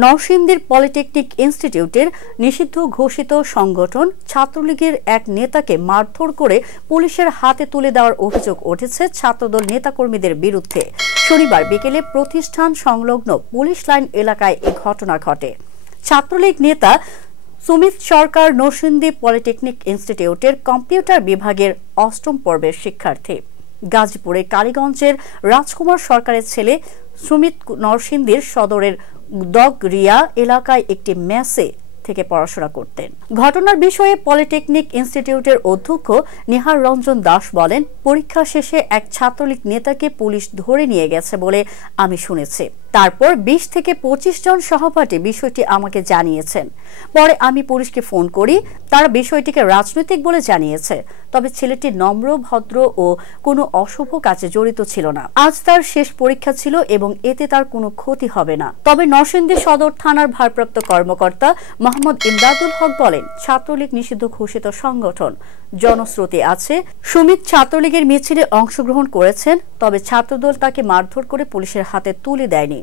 নরসিংদীর পলিটেকনিক ইনস্টিটিউটের নিষিদ্ধ ঘোষিত সংগঠন ছাত্রলীগের এক নেতাকে মারধর করে পুলিশের হাতে তুলে দেওয়ার অভিযোগ উঠেছে ছাত্রদল নেতাকর্মীদের বিরুদ্ধে। শনিবার বিকেলে প্রতিষ্ঠান সংলগ্ন পুলিশ লাইন এলাকায় এ ঘটনা ঘটে। ছাত্রলীগ নেতা সুমিত সরকার নরসিংদী পলিটেকনিক ইনস্টিটিউটের কম্পিউটার বিভাগের ৮ম পর্বের শিক্ষার্থী। গাজীপুরের কালীগঞ্জের রাজকুমার সরকারের ছেলে সুমিত নরসিংদীর সদরের দগরিয়া এলাকায় একটি মেসে থেকে পড়াশোনা করতেন। ঘটনার বিষয়ে পলিটেকনিক ইনস্টিটিউটের অধ্যক্ষ নিহার রঞ্জন দাস বলেন, পরীক্ষা শেষে এক ছাত্রলীগ নেতাকে পুলিশ ধরে নিয়ে গেছে বলে আমি শুনেছি। তারপর ২০ থেকে ২৫ জন সহপাঠী বিষয়টি আমাকে জানিয়েছেন। পরে আমি পুলিশকে ফোন করি, তারা বিষয়টিকে রাজনৈতিক বলে জানিয়েছে। তবে ছেলেটি নম্র, ভদ্র ও কোনো অশুভ কাজে জড়িত ছিল না। আজ তার শেষ পরীক্ষা ছিল এবং এতে তার কোনো ক্ষতি হবে না। তবে নরসিংদী সদর থানার ভারপ্রাপ্ত কর্মকর্তা মোহাম্মদ ইমদাদুল হক বলেন, ছাত্রলীগ নিষিদ্ধ ঘোষিত সংগঠন, জনশ্রুতি আছে সুমিত ছাত্রলীগের মিছিলে অংশগ্রহণ করেছেন, তবে ছাত্রদল তাকে মারধর করে পুলিশের হাতে তুলে দেয়নি।